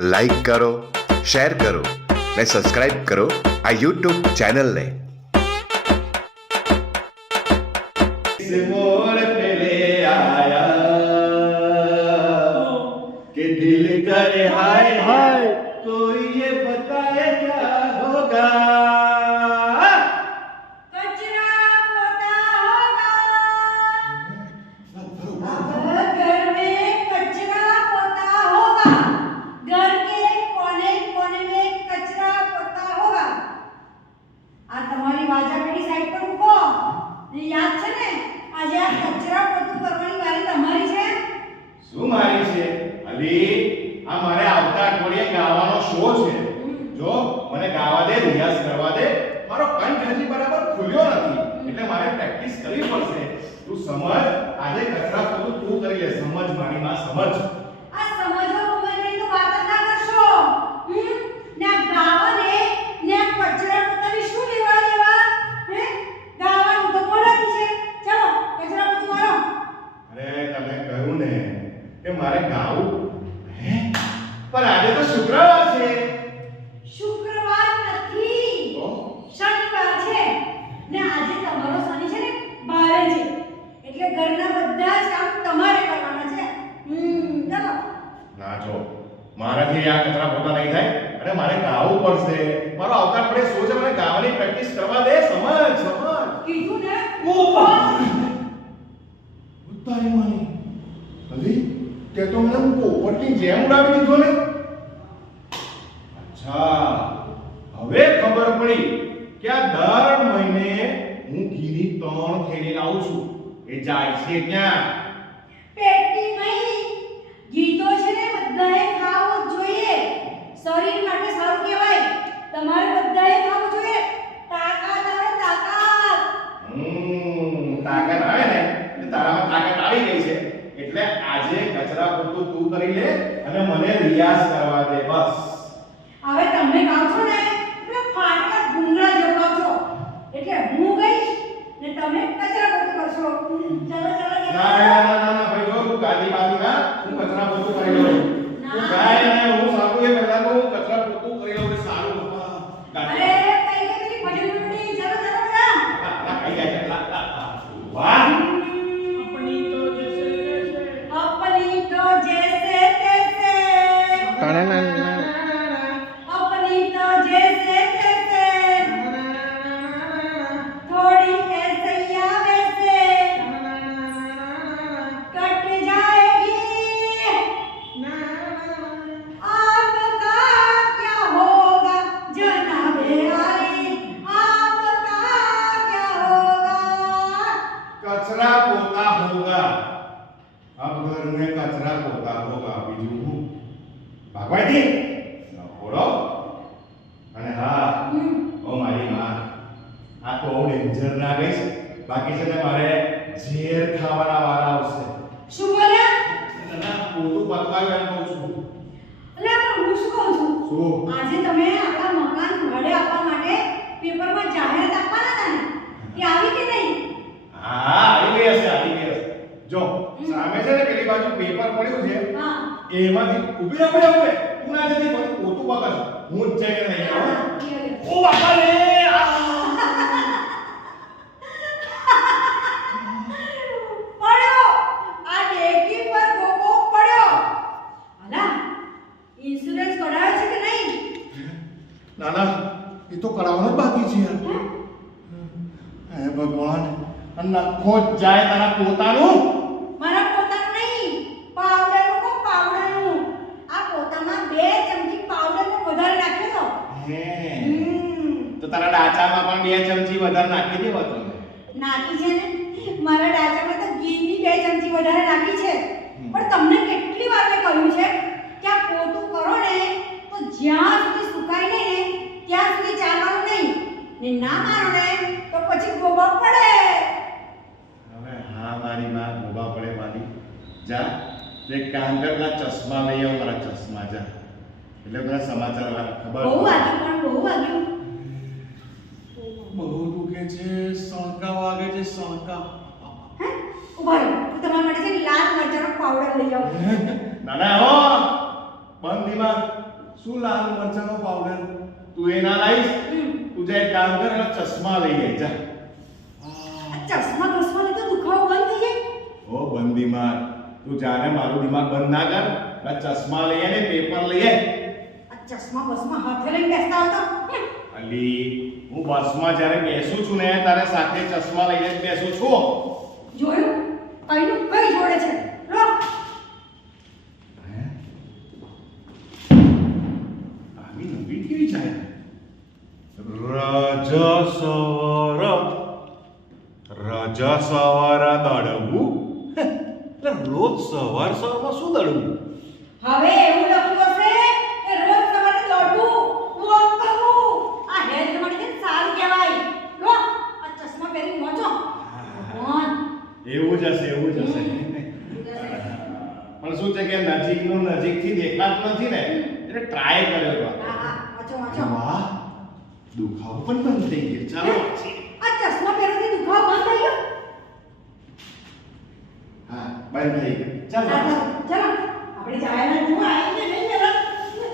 Like કરો, share કરો ને સબસ્ક્રાઇબ કરો આ યુટ્યુબ ચેનલને। मोड़ पे ले आया कि दिल करे हाय हाय कोई ये बताए क्या होगा। कचरा पोता होगा, घर में कचरा पोता होगा, घर के कोने कोने में कचरा पोता होगा। आ तुम्हारी वाजा पेटी साइड पर મૂકો ને યાદ છે ને આજે આ કચરા પોતું કરવાની વારી તમારી છે। શું મારી છે અલી? આ મારે આવતા અઠવાડિયે ગાવાનો શો છે। જો મને ગાવા દે, રિયાઝ કરવા દે। મારો કંઠ હજી બરાબર ખુલ્યો નથી એટલે મારે પ્રેક્ટિસ કરવી પડશે। તું સમજ, આજે કચરા પોતું તું કરી લે। સમજ મારી માં, સમજ। આ સમજો ઉંમરની તો વાત જ ના કરશો। ને આ ગાવાને ને આ કચરા પોતાની શું લેવા દેવા? હે ગાવાનું તો મોડાથી છે। ચાલો કચરા પોતું મારો। અરે તમે કહ્યું ને કે મારે ગાવું, હે પણ આજે તો શુક્રવાર છે। શુક્રવાર નથી, તો શનિવાર છે ને આજે તમારો શનિ છે ને બારે છે એટલે ઘરના બધા જ કામ તમારે કરવાના છે। ચાલો ના જો મારાથી આ કચરા પોતા નહીં થાય અને મારે ગાવું પડશે। મારો આવતા અઠવાડિયે શો છે, મને ગાવાની પ્રેક્ટિસ કરવા દે। સમજ સમજ। કીધું ને ઉતારી માની અલી તે તો મને પોપટની જેમ ઉડાવી દીધો ને। અચ્છા હવે ખબર પડી કે આ દર મહિને હું ઘીની 3 થેલી લાવું છું। એ જાય છે ક્યાં? પેટની નહીં, ઘી તો છે ને બધાએ ખાવું જ જોઈએ, શરીર માટે સારું કહેવાય। તમારે બધાએ ખાવું જોઈએ, તાકાત આવે તાકાત। તાકાત આવે ને એટલે તારામાં તાકાત આવી ગઈ છે એટલે આજે કચરા પોતું તું કરી લે અને મને રિયાઝ કરવા દે બસ। હવે તમે ગાવ છો ને એટલે ફાટલા ભૂંગળા જેવો ગાવ છો એટલે હું ગઈશ ને તમે કચરા પોતું કરશો। ચાલો ચાલો ના ના ના ના ભાઈ જો તું ગાદી બાદી ના, હું કચરા પોતું કરી લઉં। હું ગાય ને હું સારું એ પહેલા તો હું કચરા પોતું કરી લઉં કે સારું। અરે કઈ કઈ પેલી ભજન મંડળી, ચાલો ચાલો બધા। કઈ જાય વાહ। अपनी तो जैसे तैसे, अपनी तो जैसे तैसे, थोड़ी ऐसे या वैसे कट जाएगी। आपका क्या होगा जनाबे आली, आपका क्या होगा? कचरा पोता होगा, अब घर में कचरा पोता होगा। બીજું હું ભાગવાથી નકોડો। અને હા ઓ મારી માં, આ તો બહુ ડેન્જર લાગે છે। બાકી છે ને મારે ઝેર ખાવાના વારા આવશે। શું બોલ્યા? ના પોતું પતવાયું એમ કહું છું। એટલે આપણે હું શું કહું છું? શું? આજે તમે આપણા મકાન ભાડે આપવા માટે પેપરમાં જાહેરાત આપવાના હતા ને, એ આવી કે નહીં? હા આવી ગઈ હશે, આવી ગઈ હશે। જો સામે છે ને પેલી બાજુ પેપર પડ્યું છે, હા એમાંથી ઊભી રહો તું ના જતી પછી પોતું પકડ, હું જ જઈને લઈ આવું। ઓ બાપા રે પડ્યો, આ ડેકી પર ગોગો પડ્યો। અલા ઇન્સ્યોરન્સ કઢાયો છે કે નહીં? ના ના એ તો કરાવવાનો જ બાકી છે યાર। હે ભગવાન, નખો જ જાય તારા પોતાનું। મારા પોતાનું નહીં, પાવડરનું કો પાવડરનું। આ પોતામાં 2 ચમચી પાવડરનો વધારે નાખ્યો તો। હે તો તારા ડાચામાં પણ 2 ચમચી વધારે નાખી દેવો તો। નાખી છે ને, મારા ડાચામાં તો ઘીની 2 ચમચી વધારે નાખી છે। પણ તમને કેટલી વાર મેં કહ્યું છે કે આ પોતું કરો ને તો જ્યાં સુધી સુકાય નહીં ને ત્યાં સુધી ચાલવાનું નહીં, ને ના માનો ને તો પછી ગોબા પડે। હવે હા મારી માં ગોબા પડે મારી। જા એક કામ કર, પેલા ચશ્મા લઈ આવ, મારા ચશ્મા જા, એટલે બધા સમાચાર ખબર બહુ વાગ્યું, પણ બહુ વાગ્યું। બહુ દુખે છે, સણકા વાગે છે, સણકા। હે ઉભા રહો, હું તમારા માટે છે ને લાલ મરચાંનો પાવડર લઈ આવું। ના ના હો બંધ દિમાગ શું લાલ મરચાંનો પાવડર તું એ ના લાવીશ તું જે એક કામ કર એના ચશ્મા લઈ આય જા ચશ્મા ઘસવાથી તો દુખાવો બંધ થઈ જાય. ઓ બંધ દિમાગ તું જાને મારું દિમાગ બંધ ના કર આ ચશ્મા લઈ આય ને પેપર લઈ આય આ ચશ્મા બસમાં હાથે લઈને બેસતા હતા. અલી હું બસમાં જ્યારે બેસું છું ને તારે સાથે ચશ્મા લઈને જ બેસું છું જોયું કઈનું કઈ જોડે છે લો. આવી નવી કેવી જાય રાજા સવાર દળવું એટલે રોજ સવારમાં શું દળવું હવે એવું લખ્યું હશે કે રોજ સવારે દોડવું વોક કરવું. આ હેલ્થ માટે છે ને સારું કહેવાય. લો આ ચશ્મા પહેરી મોચો. ભગવાન એવું જ હશે પણ શું છે કે નજીકનું નજીકથી દેખાતું નથી ને એટલે ટ્રાય કર્યો તો હા હા વાંચો વાંચો. વાહ દુખાવો પણ બંધ થઈ ગયો ચાલો આ ચશ્મા પહેરવાથી દુખાવો બંધ થઈ ગયો. હા બંધ થઈ ગયો ચાલો ચાલો આપણે જાયના જો આવીને નહીં જરા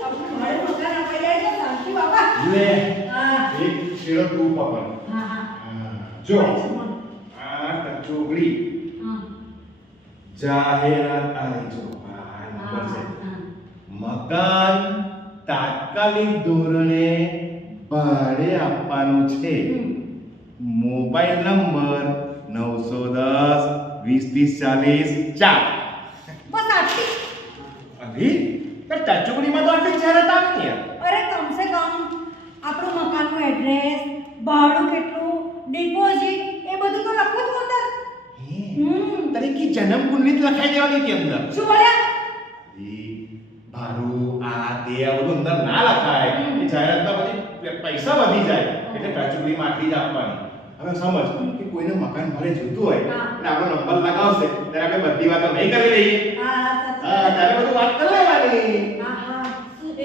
આપણે મારે મકાન આપી જાય છે શાંતિ બાપા. લે હા એક છેડો તું પકડ હા હા જો આ ટચોગડી હા જાહેરાત આવી જો આ નંબર છે મકાન તાત્કાલિક ધોરણે ભાડે આપવાનું છે મોબાઈલ નંબર 910 20 30 40 4 બસ આટલી. અભી તો ટચુકડીમાં તો આટલી જાહેરાત આવી ને યાર અરે કમ સે કમ આપણું મકાનનું એડ્રેસ, ભાડું કેટલું, ડિપોઝિટ એ બધું તો લખવું જ અંદર. તરીકે જન્મ કુંડલી જ લખાઈ દેવાની હતી અંદર શું બોલ્યા? ભાડું આ તે આ બધું અંદર ના લખાય એ જાહેરાતમાં બધી પૈસા વધી જાય એટલે ટચુકડીમાં આટલી જ આપવાની હવે સમજ કે કોઈને મકાન ભાડે જોઈતું હોય હા. એટલે આપણો નંબર લગાવશે ત્યારે આપણે બધી વાતો નહીં કરી લઈએ હા હા ત્યારે બધું વાત કરી લેવાની હા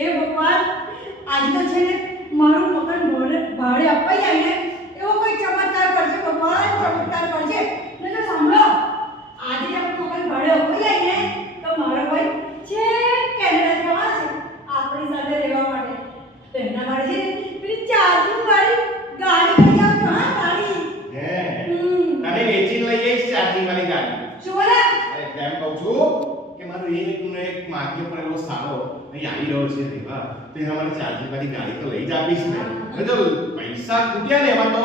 એ ભગવાન આજ તો છે ને મારું મકાન ભાડે અપાઈ જાય ને એવો કોઈ ચમત્કાર કરજે ભગવાન, ચમત્કાર કરજે. નહીં તો સાંભળો આજે આપણું મકાન ભાડે અપાઈ જાય ને તો મારો ભાઈ છે કેનેડા જવા છે આપણી સાથે રહેવા માટે. તો એમના માટે છે ને પેલી ચાર્જિંગ વાળી ગાડી લઈ આવજો. હા ગાડી. હે હમ. અને વેચીને લઈ આવીશ ચાર્જિંગ વાળી ગાડી શું બોલ્યા? અરે કેમ કહું છું કે મારું એક માગ્યો પણ એવો સારો અહીં આવી રહ્યો છે રેવા તો એના માટે ચાર્જિંગ વાળી ગાડી તો લઈ જ આપીશ ને અને જો પૈસા ખૂટ્યા ને એમાં તો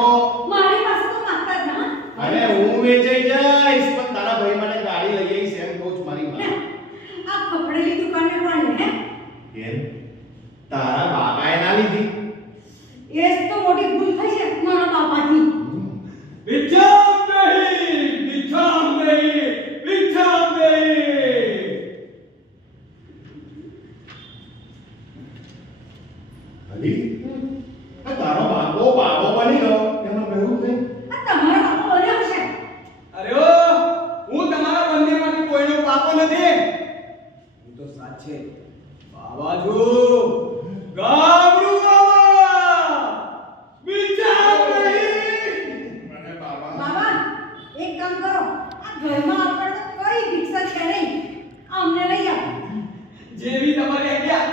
મારી પાસે તો માંગતા જ ના. અરે હું વેચાઈ જઈશ પણ તારા ભાઈ માટે ગાડી લઈ આવીશ એમ કહું છું મારી ને, માં આ કપડેલી દુકાને કોણ લે? કેમ તારા બાબાએ ના લીધી એ જ તો મોટી ભૂલ થઈ છે મારા બાપાથી. વિચાર નહીં વિચાર નહીં વિચાર નહીં અલી આ તારો બાબો બની ગયો એમાં કહ્યું કે આ તમારો બાપો બન્યો છે. અરે ઓ હું તમારા બંનેમાંથી કોઈનો પાપો નથી હું તો સાચે બાબાજુ ગાબડું બાબા વિચાર નહીં મને બાબા બાબા એક કામ કરો આ ઘરમાં આપણે તો કઈ ભિક્ષા છે નહીં અમને લઈ આવો. જેવી તમારી આજ્ઞા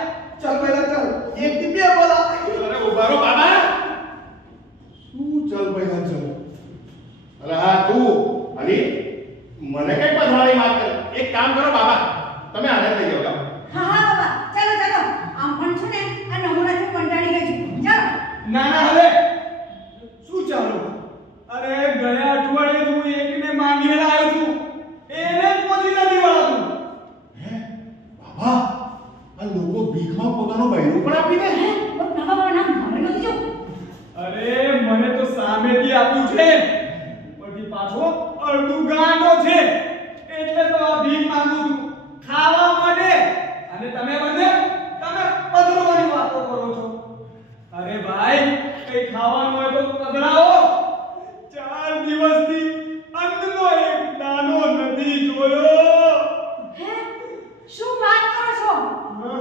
ચાલ પહેલા ચાલ એક થી બે બોલા અરે ઉભા રહો બાબા શું ચલ ભાઈ ચલ અરે હા તું અલી મને કઈ પધરાણી વાત કરે એક કામ કરો બાબા તમે આને લઈ જાઓ લાવો. હા હા બાબા ચાલો ચાલો આમ પણ છું ને આ નમૂનાથી કંટાળી ગઈ છું. ચાલો ના ના હવે શું ચાલુ અરે ગયા અઠવાડિયે હું એકને માંગીને આવ્યો છું એને જ પહોંચી નથી વળાતું હે બાબા આ લોકો ભીખમાં પોતાનો બૈરું પણ આપી દે હે ના બાબા ના મારે નથી જવું. અરે મને તો સામેથી આપ્યું છે પછી પાછો અડધું ગાંડો છે એટલે તો આ ભીખ માંગુ છું ખાવા માટે અને તમે બંને તમે પધરાવાની વાતો કરો છો અરે ભાઈ કઈ ખાવાનું હોય તો પધરાવો 4 દિવસથી અન્નનો એક દાણો નથી જોયો હે શું વાત કરો છો?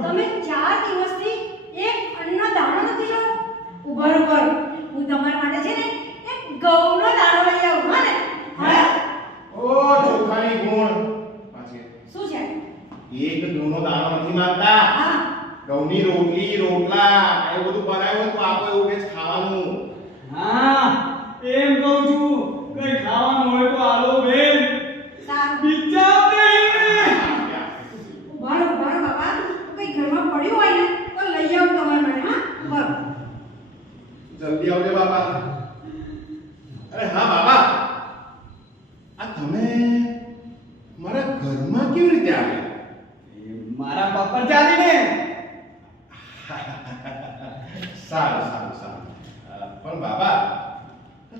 તમે 4 દિવસથી એક અન્નનો દાણો નથી જોયો? ઉભર હું તમારા માટે છે ને એક ઘઉંનો દાણો લઈ આવું. હા ને? હા ઓ ચોખાની ગુણ પાછી શું છે? એક ઘઉંનો દાણો નથી માંગતા હા ઘઉંની રોટલી રોટલા એ બધું બનાવ્યું તો આપો એવું કે ખાવાનું. હા એમ કહું છું કઈ ખાવાનું હોય તો આલો બેન સારું બીજા દે ઉભા રહો બાબા કઈ ઘરમાં પડ્યું હોય ને તો લઈ આવું તમારા માટે હા ઉભા રહો. જલ્દી આવજે બાબા. અરે હા બાબા, આ તમે મારા ઘરમાં કેવી રીતે આવ્યા? મારા પપ્પા ચાલીને સારું સારું સારું. પણ બાબા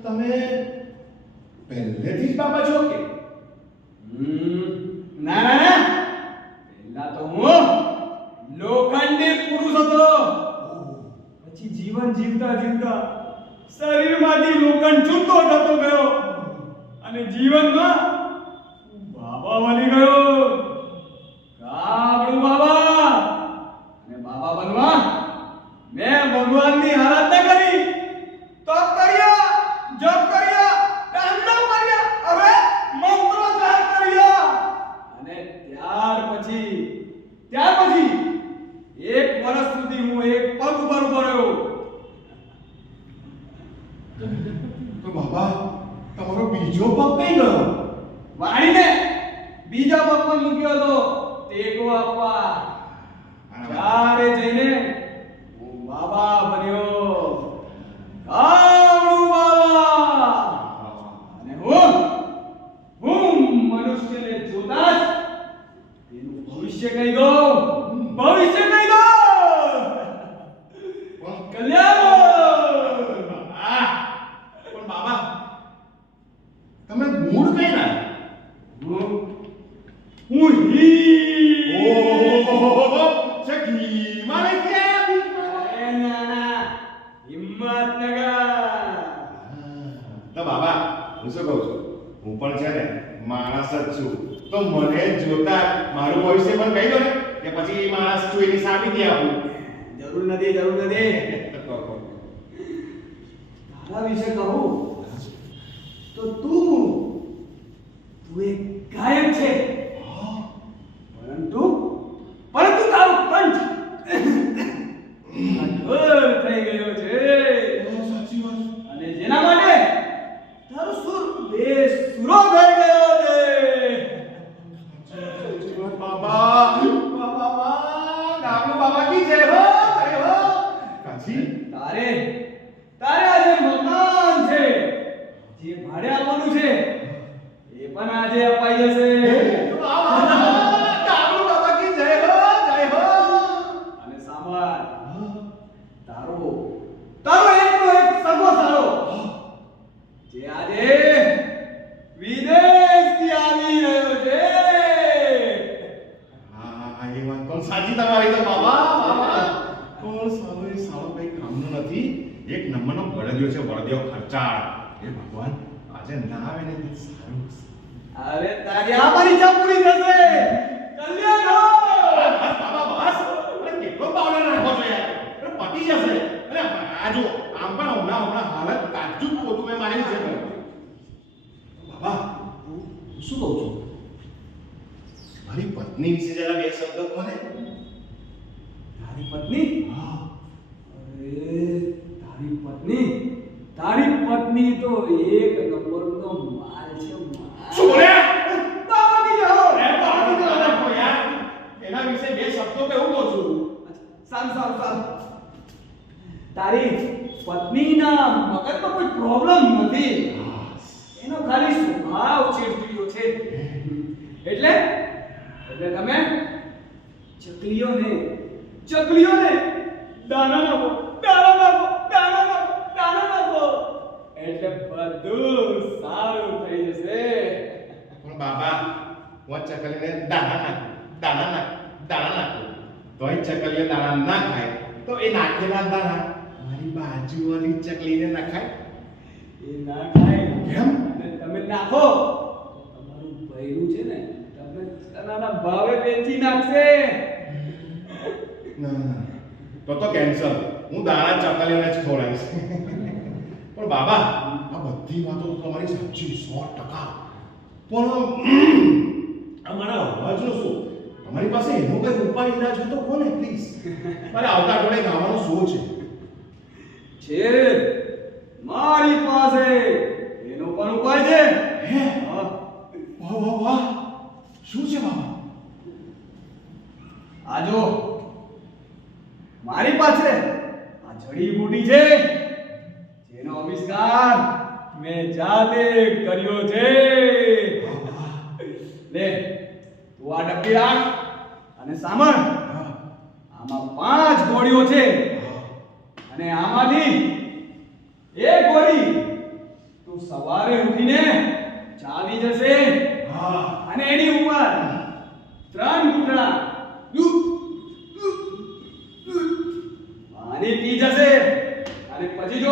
તમે પહેલેથી જ બાબા છો કે? ના ના ના પહેલા તો હું લોખંડી પુરુષ હતો પછી જીવન જીવતા જીવતા શરીરમાંથી લોખંડ છૂટો થતો ગયો અને જીવનમાં હું બાબા બની ગયો ગાબડું બાબા અને બાબા બનવા મેં ભગવાનની આરાધના કરી તપ કર્યા જપ કર્યા તાંડવ કર્યા હવે મંત્રો જાપ કર્યા અને ત્યાર પછી એક વર્ષ સુધી હું એક પગ ઉપર ઉભો રહ્યો તો બાબા તમારો બીજો પગ કઈ ગયો? વાણીને બીજા પગ પર મૂક્યો હતો ટેકો આપવા ત્યારે જઈને હું બાબા બન્યો ગામડું બાબા અને હું મનુષ્યને જોતા જ તેનું ભવિષ્ય કહી દઉં પણ કલ્યાણ પણ બાબા તમે મૂળ કઈ ના? હું ઓહો ચકીમાં લઈ ગયા. હિંમતનગર તો બાબા હું શું કહું છું, હું પણ છે ને માણસ જ છું, તો મને જોતા મારું ભવિષ્ય પણ કહી દો ને કે પછી માણસ છું એની સાબિતી આપું. જરૂર નથી તારા વિશે કહું તો તું એક ગાયક છે પરંતુ તારો કંઠ અધર થઈ ગયો છે સાચી વાત. અને જેના માટે તારો સુર બેસુરો થઈ ગયો છે બાબા ગામનો બાબા કી જય હો, જય હો. કાજી તારે આજે મકાન છે જે ભાડે આપવાનું છે એ પણ આજે અપાઈ જશે ગામનો બાબા કી જય હો, જય હો. અને સાંભળ તારો એકનો એક સગો સારો જે આજે વિદેશથી આવી રહ્યો છે હા એ વાત પણ સાચી તમારી તો બાબા. પણ સાલો એ સાલો કઈ કામનો નથી, એક નંબરનો બળદિયો છે, બળદિયો ખર્ચાળ. એ ભગવાન આજે ના આવે ને તો સારું. અરે તારી આ પરીક્ષા પૂરી થશે કલ્યાણ હો બાબા બસ અરે કેટલો પાવડર નાખો છો યાર, અરે પતી જશે. અરે આ જો આમ પણ હમણાં હાલત તાજું જ પોતું મેં મારી છે. બાબા હું શું કહું છું, મારી પત્ની વિશે જરા બે શબ્દ બોલે. તારી પત્ની હા અરે તારી પત્ની તો એક નંબરનો માલ છે શું બોલ્યા? બાબાજી જાઓ અરે બાબા ના નાખો યાર, એના વિશે બે શબ્દો તો એવું કહું છું. સારું તારી પત્નીના મગજમાં કોઈ પ્રોબ્લેમ નથી, એનો ખાલી સ્વભાવ ચીડચીડિયો છે. એટલે તમે ચકલીઓને દાણા નાખો એટલે બધું સારું થઈ જશે. પણ બાબા હું ચકલીને દાણા નાખું તોય ચકલીઓ દાણા ના ખાય તો એ નાખેલા દાણા મારી બાજુવાળી ચકલીને નખાય. એ ના ખાય કેમ? અને તમે નાખો તો તમારું બૈરું છે ને તમે નાના ભાવે વેચી નાખશે. ના તો કેન્સલ, હું દાણા ચકલીઓને જ ખવડાવીશ. પણ બાબા આ બધી વાતો તો તમારી સાચી 100%. પણ આ મારા અવાજનો શું? તમારી પાસે એનો કઈ ઉપાય ઈલાજ હોય તો કોને પ્લીઝ. અરે આવતા જોડે ગાવાનું શું છે છે મારી પાસે એનો પણ ઉપાય છે. હે હા, વાહ વાહ વાહ શું છે બાબા આ જો મારી પાસે આ જડીબુટી છે જેનો આવિષ્કાર મેં જાતે કર્યો છે. લે તું આ ડબ્બી રાખ અને સાંભળ, આમાં 5 ગોળીઓ છે અને આમાંથી એક ગોળી તું સવારે ઉઠીને ચાવી જશે હા અને એની ઉપર 3 ઘૂંટડા પાણી પી જશે અને પછી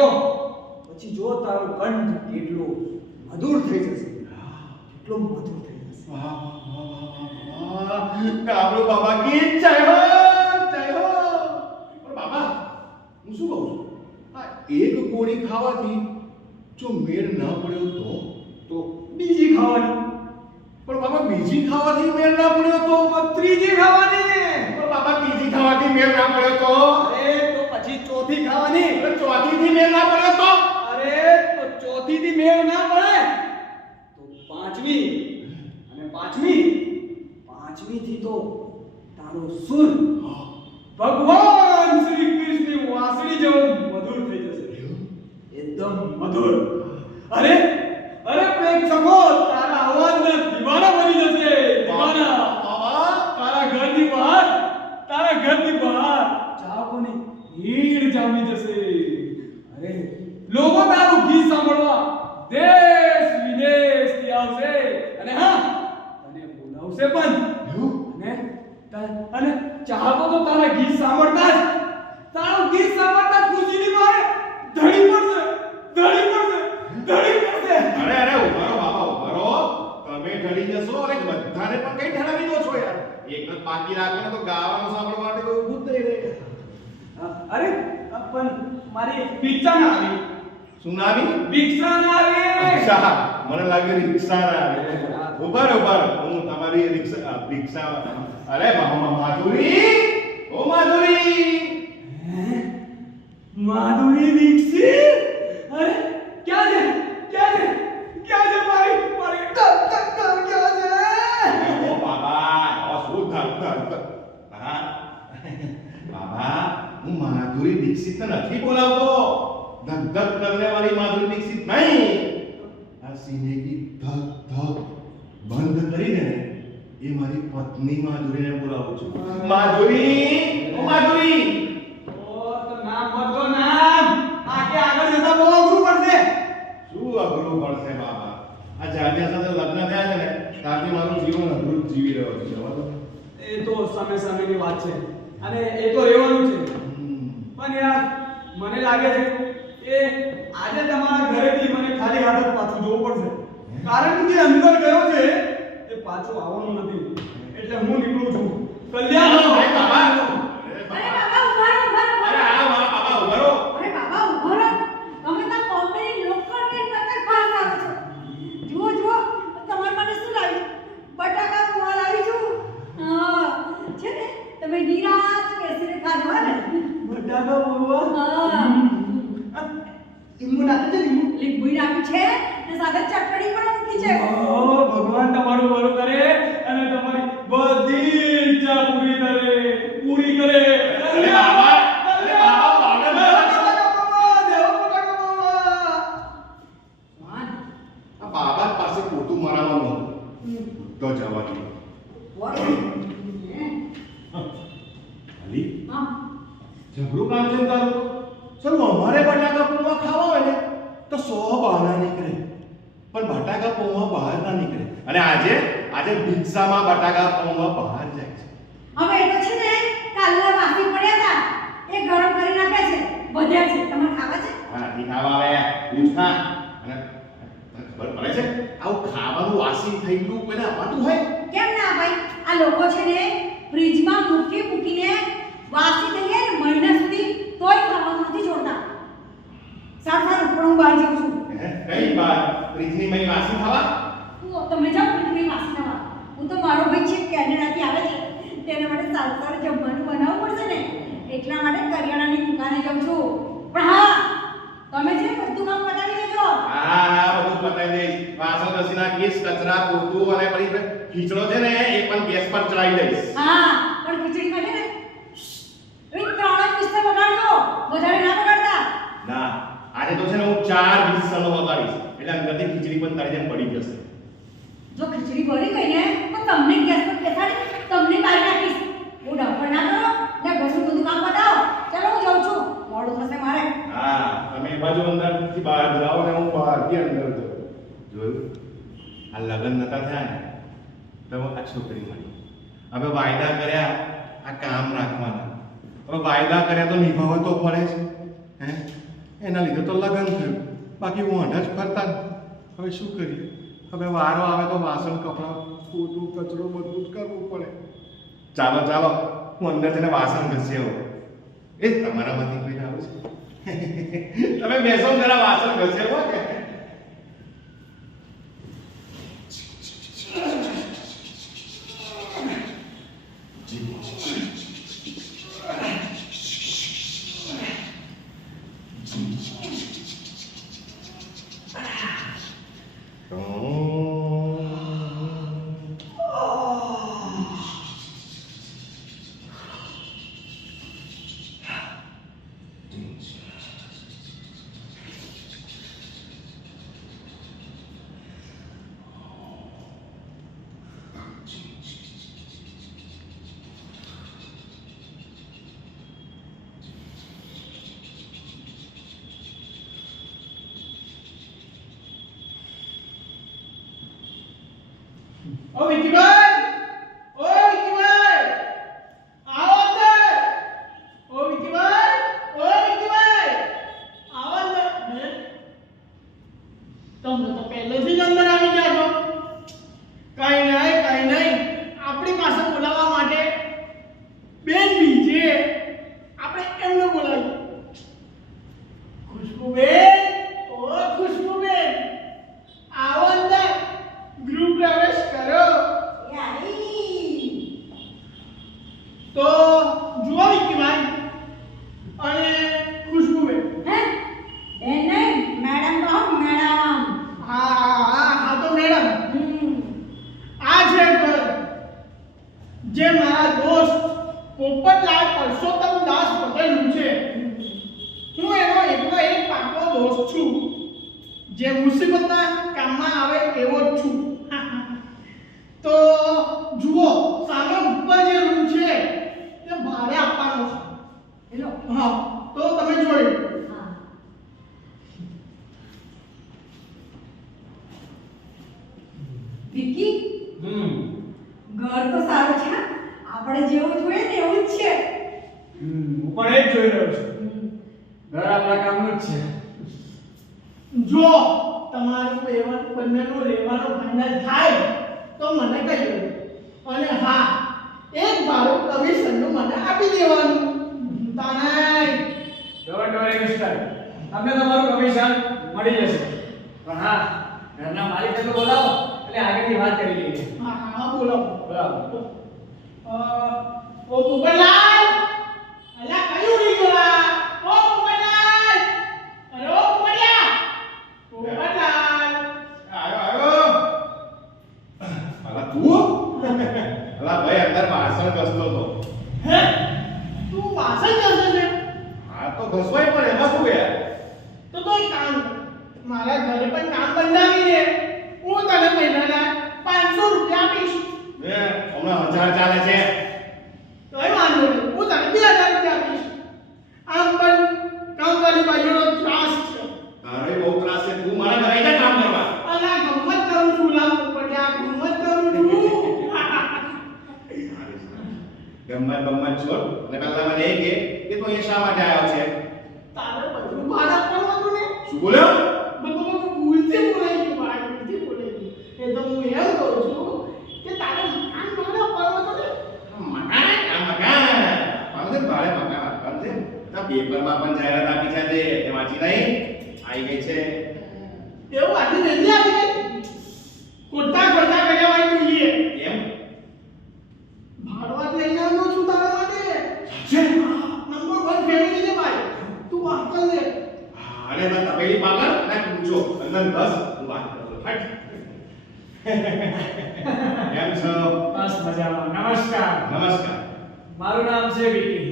જો તારો કંઠ કેટલો મધુર થઈ જશે, કેટલો મધુર થઈ જશે. વાહ વાહ વાહ કાબલો બાબા કી જય હો જય હો. પણ બાબા હું શું કહું છું આ એક ગોળી ખાવાથી જો મેળ ન પડ્યો તો બીજી ખાવાની, પણ બાબા બીજી ખાવાથી મેળ ના પડ્યો તો ત્રીજી ખાવાની, પણ બાબા ત્રીજી ખાવાથી મેળ ના પડ્યો તો અરે તો પછી ચોથી ખાવાની, અરે ચોથીથી મેળ ના પડ્યો તો અરે તો ચોથી થી મેળ ના પડે તો પાંચમી, અને પાંચમી થી તો તારો સુર ભગવાન શ્રી કૃષ્ણની વાંસળી જેવો મધુર થઈ જશે, એકદમ મધુર. અરે પ્રેક્ષકો તારા અવાજના દીવાના બની જશે, દીવાના. બાબા તારા ઘરની બહાર ચાહકોની ભીડ જામી જશે. અરે લોકો તારું ગીત સાંભળવા દેશ વિદેશથી આવશે અને હા તને બોલાવશે પણ. અને ચાહકો તો તારા ગીત સાંભળતા જ ખુશીની મારે ધડી પડશે. અરે ઉભારો બાબા ઉભારો તમે ઢળી જશો અને બધાને પણ કઈ ઢળાવી દો છો યાર એક જ બાકી રાખો તો ગાવાનું સાંભળવા માટે કોઈ ઊભું જ નહીં રહે. અરે પણ મારી પિક્ચર ના આવી. શું ના આવી પિક્ચર ના આવી. રિક્ષા મને લાગે રિક્ષા ના આવે. ઉભારો હું તમારી રિક્ષા અરે માધુરી ઓ માધુરી દીક્ષિત. અરે ક્યાં છે મારી ક્યાં છે? ઓ બાબા ઓ શું ધર હા બાબા હું માધુરી દીક્ષિત નથી બોલાવતો ધક ધક કરને વાળી માધુરી દીક્ષિત નહીં આ સીને કી ધક ધક બંધ કરીને એ મારી પત્ની માધુરીને બોલાવું છું. માધુરી ઓ માધુરી ઓ તો નામ બદલો નામ. આગળ જતા બહુ અઘરું પડશે. શું અઘરું પડશે બાબા આ જાડિયા સાથે લગ્ન થયા છે ને ત્યારથી મારું જીવન અઘરું જ જીવી રહ્યો છું. જવા દો. એ તો સમયની વાત છે અને એ તો રહેવાનું છે. પણ યાર મને લાગે છે કે આજે તમારા ઘરેથી મને ખાલી હાથ જ પાછું જવું પડશે, કારણ કે જે અંદર ગયો છે એ પાછો આવવાનો નથી. એટલે હું નીકળું છું. કલ્યાણ. અરે બાબા અરે બાબા ઉભા રહો. અરે આ મારા બાબા ઉભા રહો. અરે બાબા ઉભા રહો. તમે તો કોમ્પની લોકલ ટ્રેન કરતા ફાસ્ટ આવો છો. જુઓ તમારા માટે શું લાવી? બટાકા પોવા લાવી છું. હા છે ને તમે નિરાત બેસીને ખાજો ને. બટાકા પૌવા. હા લીંબુ નાખે છે. લીંબુ નાખ્યું છે ને સાથે ચટણી પણ મૂકી છે. ઓ ભગવાન તમારું ભલું કરે અને તમારી બધી ઈચ્છા પૂરી કરે. અરે બાબા પાગલ વાહ. આ બાબા પાસે પોતું મરાવવાનું હતું તો જવા દો. વોટ? અલી હા જબરું કામ છે ને તારું તો. ચલો અમારે બટાકા પૌવા ખાવા હોય ને તો 100 બહાના નીકળે પણ બટાકા પૌવા બહાર ના નીકળે. અને આજે પિઝામાં બટાકા પૌવા બહાર જાય છે. હવે એ તો છે ને કાલના વાસી પડ્યા હતા એ ગરમ કરીને આપ્યા છે. વધ્યા છે. તમારે ખાવા છે? હા નથી ખાવા આવે પૂછા અને તને ખબર પડે છે આવું ખાવાનું વાસી થઈ ગયું કોઈને અપાતું હોય? કેમ ના ભાઈ? આ લોકો છે ને ફ્રીજમાં મૂકીને વાસી થઈ જાય ને મહિના સુધી તોય ખાવાનું નથી છોડતા. સારું પણ હું બહાર જાઉં છું. કઈ બાર ફ્રીજની મય વાસી ખાવા? તમે જાઓ ફ્રીજની વાસી ખાવા. હું તો મારો ભાઈ છે કેનેડાથી આવે છે તેના માટે સારું જમવાનું બનાવવું પડશે ને એટલા કરીશ, કચરા પોતું અને પછી ખીચડો છે ને એ પણ ગેસ પર ચડાવી દઈશ. હા પણ ખીચડીમાં છે ને એ 3 જ વિસ્તર વગાડજો, વધારે ના વગાડતા. ના, આજે તો છે ને હું 4 વિસલો વગાડીશ એટલે અંદરથી ખીચડી પણ તારી જેમ પડી જશે. જો ખીચડી બળી ગઈ ને તો તમને ગેસ પર બેસાડી તમને મારી નાખીશ. હું ડફર ના કરો ને ઘરનું બધું કામ બતાવો. ચાલો હું જાઉં છું, મોડું થશે મારે. હા, તમે એ બાજુ અંદરથી બહાર જાઓ ને હું બહારથી અંદર જાઉં. જોયું? આ લગ્ન નતા થયા ને તો આ છોકરી મળી. હવે વાયદા કર્યા આ કામ રાખવાના. હવે વાયદા કર્યા તો નિભાવવા તો પડે જ. હે? એના લીધે તો લગ્ન થયું. બાકી હું જ ફરતા ને. હવે શું કરીએ? હવે વારો આવે તો વાસણ કપડાં પોતું કચરો બધું જ કરવું પડે. ચાલો ચાલો, હું અંદર જઈને વાસણ ઘસી આવું. એ તમારામાંથી કોઈ આવે છે? તમે બેસો જરા વાસણ ઘસે હો કે ઓ વિકીભાઈ, આવો અંદર. ઓ વિકીભાઈ, આવો અંદર. તમે તો પહેલેથી જ અંદર આવી ગયા છો. કઈ નહીં, આપણી પાસે બોલાવવા માટે બેન બીજે આપણે એમને બોલાવીએ. ખુશ્બુબેન, ખુશ્બુબેન, આવો અંદર, ગૃહ પ્રવેશ કરો. એ આવી. તો જુઓ વિકીભાઈ અને ખુશ્બુબેન. હે બેન નહીં મેડમ કહો, મેડમ. હા તો મેડમ, હમ. આ છે ઘર જે મારા દોસ્ત પોપટલાલ પરસોત્તમ દાસ પટેલનું છે. હું એનો એકલો એક પાકો દોસ્ત છું, જે મુસીબતના કામમાં આવે એવો જ છું. તો જુઓ, સામે ઉપર જે રૂમ છે તે ભાડે આપવાનો છે. હેલો. હા, તો તમે જોઈ. હા. વિકી, ઘર તો સારું છે હા? આપણે જેવું જોઈએ ને એવું જ છે. હું પણ એ જ જોઈ રહ્યો છું. ઘર આપણા કામનું જ છે. જો તમારું બંનેનું રહેવાનું ફાઇનલ થાય તો મને કહેજો. અને હા, એક ભાડું કમિશનનું મને આપી દેવાનું. તાનાય ડોન્ટ વરી મિસ્ટર, તમને તમારું કમિશન મળી જશે. પણ હા, ઘરના માલિકને તો બોલાવો એટલે આગળની વાત કરી લઈએ. હા બોલો. બરાબર. ઓ પોપટલાલ, અલા કયું ઉડી ગયો? ઓ પોપટલાલ, અરે ઓ પોપટિયા, પોપટલાલ. આવ્યો. અલા તું? અલા ભાઈ અંદર વાસણ ઘસતો હતો. હે, તું વાસણ ઘસે છે? હા તો ઘસવાય પણ એમાં શું યાર? તો એક કામ કર, મારા ઘરે પણ કામ બંધાવી દે. હું તને મહિનાના 500 રૂપિયા આપીશ. હમણાં 1000 ચાલે છે. તોય વાંધો નહીં, હું તને 2000 રૂપિયા આપીશ. આમ પણ કામવાળી બાઈઓનો ત્રાસ છે. તારે બહુ ત્રાસ છે. તું મારા ઘરે જા કામ કરવા. અલા ગમ્મત કરું છું, લા પોપટિયા, ગમ્મત કરું છું. ગમ્મત છોડ અને પહેલા મને એ કે તું એ શા માટે આવ્યો છે? તારે બધું ભાડા આપવાનું હતું ને? શું બોલ્યો? બધું ભૂલથી બોલાઈ ગયું, ભાઈ, ભૂલથી બોલાઈ ગયું. એ તો હું એમ કહું છું કે તારે મકાન ભાડા આપવાનું હતું ને? મકાન ભાડે મકાન આપવાનું છે. આ પેપરમાં પણ જાહેરાત આપી છે તે વાંચી નહીં? આવી ગઈ છે. એવું આટલી જલ્દી આવી ગઈ? ખોટા કર્યા હોય જોઈએ. એમ? ભાડવા લઈને આવ્યો છું તારા માટે. નંબર 1 ફેમિલી છે ભાઈ, તું વાત કર લે. અરે ના તપેલી પાગળ ના પૂછો અંદર 10 હું વાત કરું. હટ. કેમ છો? બસ મજામાં. નમસ્કાર. નમસ્કાર. મારું નામ છે વિકી.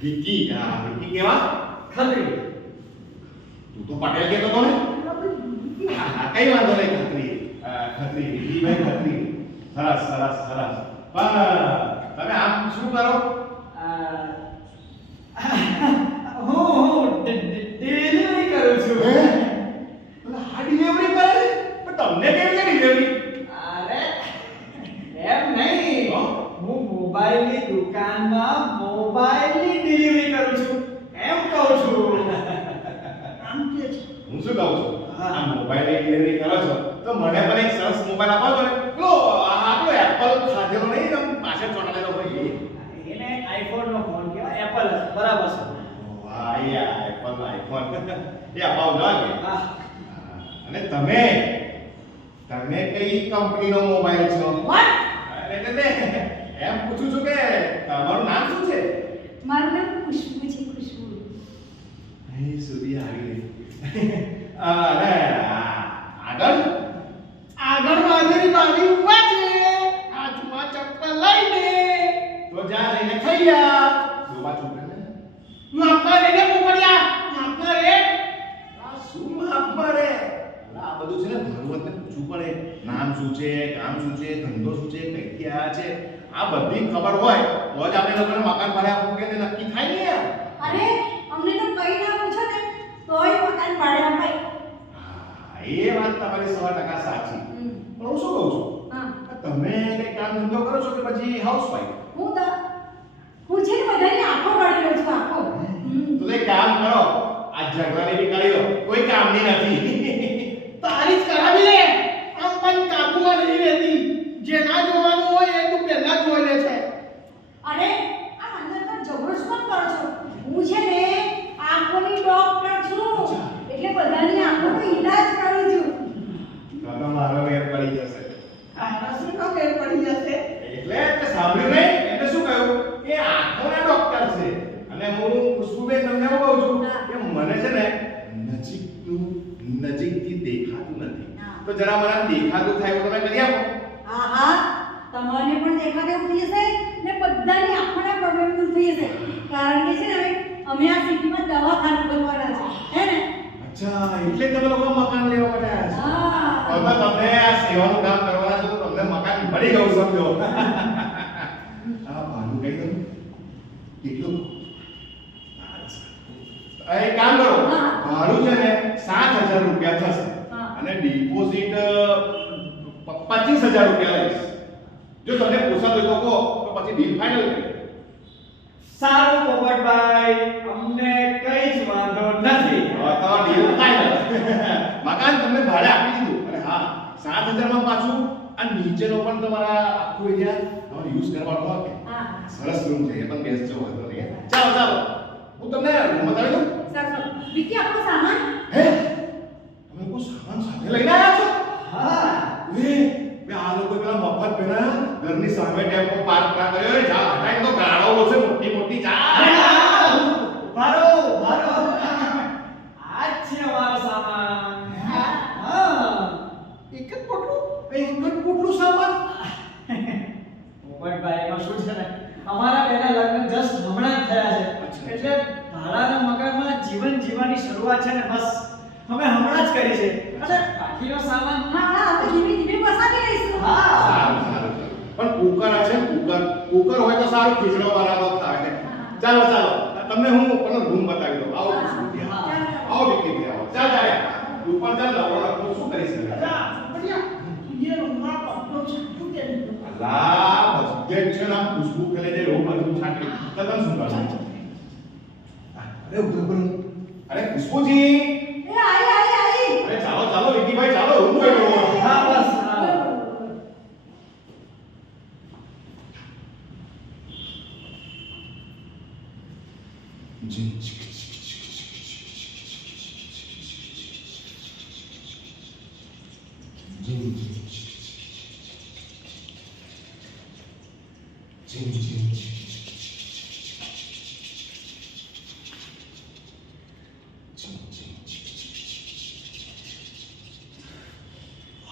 વિકી. હા, વિકી કેવા? ખત્રી. તું તો પટેલ કહેતો હતો ને? હા, હા, કઈ વાંધો નહીં ખત્રી. ખત્રી, વિકીભાઈ ખત્રી. સરસ, સરસ, સરસ. પણ તમે આમ શું કરો? હું ડિલિવરી કરું છું. હે? એટલે આ ડિલિવરી કરે છે? પણ તમને કેવી છે ડિલિવરી? અરે એમ નહીં. હો? હું મોબાઈલની દુકાનમાં મોબાઈલની ડિલિવરી કરું છું એમ કહું છું. આમ કે છે. હું શું કહું છું? હા. આ મોબાઈલની ડિલિવરી કરો છો તો મને પણ એક સરસ મોબાઈલ આપો છો ને. પેલો આપણો એપલ ખાધેલો નહીં ને પાછળ ચોટાડેલો હોય એ. એને આઈફોન નો ફોન કહેવાય. એપલ બરાબર છે. વાહ, યાર એપલ આઈફોન એ અપાવજો કે. હા. અને તમે કઈ કંપનીનો મોબાઈલ છો? What? એટલે એમ પૂછું છું કે તમારું નામ શું છે? મારું નામ ખુશ્બુ છે, ખુશ્બુ. અહીં સુધી આવી ગઈ. અને આગળ આગળ વાદળી વાળી ઉભા છે. હાથમાં ચપ્પલ લઈને તો જા જઈને ખાઈ જા. ડોબા છોકરા ને માપા રેને પોપડિયા. માપા રે. આ શું માપમાં રે? અલા, આ બધું છે ને ભગવતને પૂછવું પડે. નામ શું છે, કામ શું છે, ધંધો શું છે, કઈથી આયા છે, આ બધી ખબર હોય તો જ આપણે લોકોને મકાન ભાડે આપવું કે નક્કી થાય ને યાર. અરે અમને તો કઈ ના પૂછો ને તોય મકાન ભાડે અપાય. હા, એ વાત તમારી 100% સાચી. હમ. પણ હું શું કહું છું? હા. તમે કઈ કામ ધંધો કરો છો કે પછી હાઉસવાઈફ? હું છે ને બધાની આંખો કાઢી લઉં છું, આંખો. તો એક કામ કરો, આ ઝઘડાની બી કરી લો, કોઈ કામની નથી. તારી જ કરાવી લે. આમ પણ કાબુમાં નહીં રહેતી. જે ના જોવાનું હોય એ તું પહેલા જ જોઈ લે છે. અરે આ અંદર ઝઘડો શું કરો છો? હું છે ને આંખોની ડોક્ટર છું, એટલે બધાની આંખોનો ઈલાજ કરું છું. તો મારો વેર પડી જશે. આ શું કામ એર પડી જશે? એટલે તે સાંભળ્યું નહીં? એટલે શું કહ્યું કે આંખોના ડોક્ટર છે. અને હું ખુશ્બુબેન તમને એવું કહું છું કે મને છે ને નજીકથી દેખાતું નથી. હા. તો જરા મને દેખાતું થાય એવું તમે કરી આપો. હા હા, તમને પણ દેખાડે એવું થઈ જશે ને બધાની આંખોના પ્રોબ્લેમ દૂર થઈ જશે. કારણ કે છે ને હવે અમે આ સિટીમાં દવાખાનું ખોલવાના છે, હે ને? અચ્છા, એટલે તમે લોકો મકાન લેવા માટે આવ્યા છો. હા. હવે તમે આ સેવાનું કામ કરવાના છો તો તમને મકાન મળી ગયું સમજો. આ ભાડું કહી દઉં કેટલું? એક કામ કરો, હા. ભાડું છે ને 7,000 રૂપિયા થશે. હા. અને ડિપોઝિટ 25,000 રૂપિયા લઈશ. જો તમને પોસાતું હોય તો કહો, તો પછી ડીલ ફાઇનલ કરીએ. સારું પોપટભાઈ, અમને કઈ જ વાંધો નથી. તો ડીલ ફાઇનલ. મકાન તમને ભાડે આપી દીધું. અને હા, 7,000 માં પાછું આ નીચેનો પણ તમારા આખું એરિયા તમારે યુઝ કરવાનો હોય. હા. સરસ રૂમ છે, એ પણ બેસજો વાંધો નહીં. ચાલો ચાલો, હું તમને રૂમ બતાવી દઉં. સારું. વિકી આપણો સામાન? હે, તમે લોકો સામાન સાથે લઈને આવ્યા છો? હા. એ બે આ લોકો પેલા મફત પેલા ઘરની સામે ટેમ્પો પાર્ક ના કર્યો. જા હટાઈ તો ગાળો છે મોટી મોટી. જા ભારો ભારો. આ જ છે અમારો સામાન. હા. એક જ પોટલું. એક જ પોટલું સામાન. પોપટભાઈ, એમાં શું છે ને, અમારા બેના લગ્ન જસ્ટ હમણાં જ થયા છે. અચ્છા. એટલે ભાડાના મકાનમાં જીવન જીવવાની શરૂઆત છે ને, બસ અમે હમણાં જ કરી છે. અને બાકીનો સામાન હા હા, આપણે ધીમે ધીમે પસાવી લઈશું. હા. સારું સારું. પણ કુકર આ છે ને, કુકર હોય તો સારું, ખીચડો વાળા થાય. ચાલો ચાલો, તમને હું પેલો રૂમ બતાવી દઉં. આવો ખુશ્બુ. હા. આવો વિકી આવો. ચાલ ચાલ તું પણ ચાલ લવડો લખો શું કરી શકે? અલા બજેટ છે ને, આમ ખુશ્બુ ખેલે છે એવું બધું છાંટી તો તમે શું કરશો? અરે ઉધર પર અરે ખુશ્બુજી, એ આઈ. અરે ચાલો ચાલો વિકીભાઈ ચાલો, રૂમ કઈ લો. હા, બસ હા.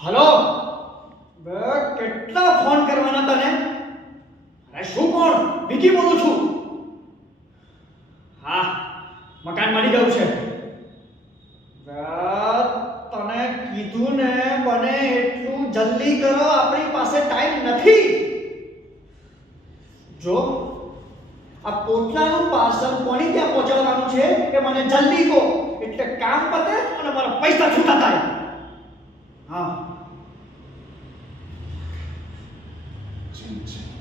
હલો, કેટલા ફોન કરવાના તને? અરે શું કોણ? વિકી બોલું છું. હા, મકાન મળી ગયું છે. તને કીધું ને બને એટલું જલ્દી કરો, આપણી પાસે ટાઈમ નથી. જો આ પોટલાનું પાર્સલ કોની ત્યાં પહોંચાડવાનું છે એ મને જલ્દી કહો, એટલે કામ પતે અને મારા પૈસા છૂટા થાય. હા. ચિંચા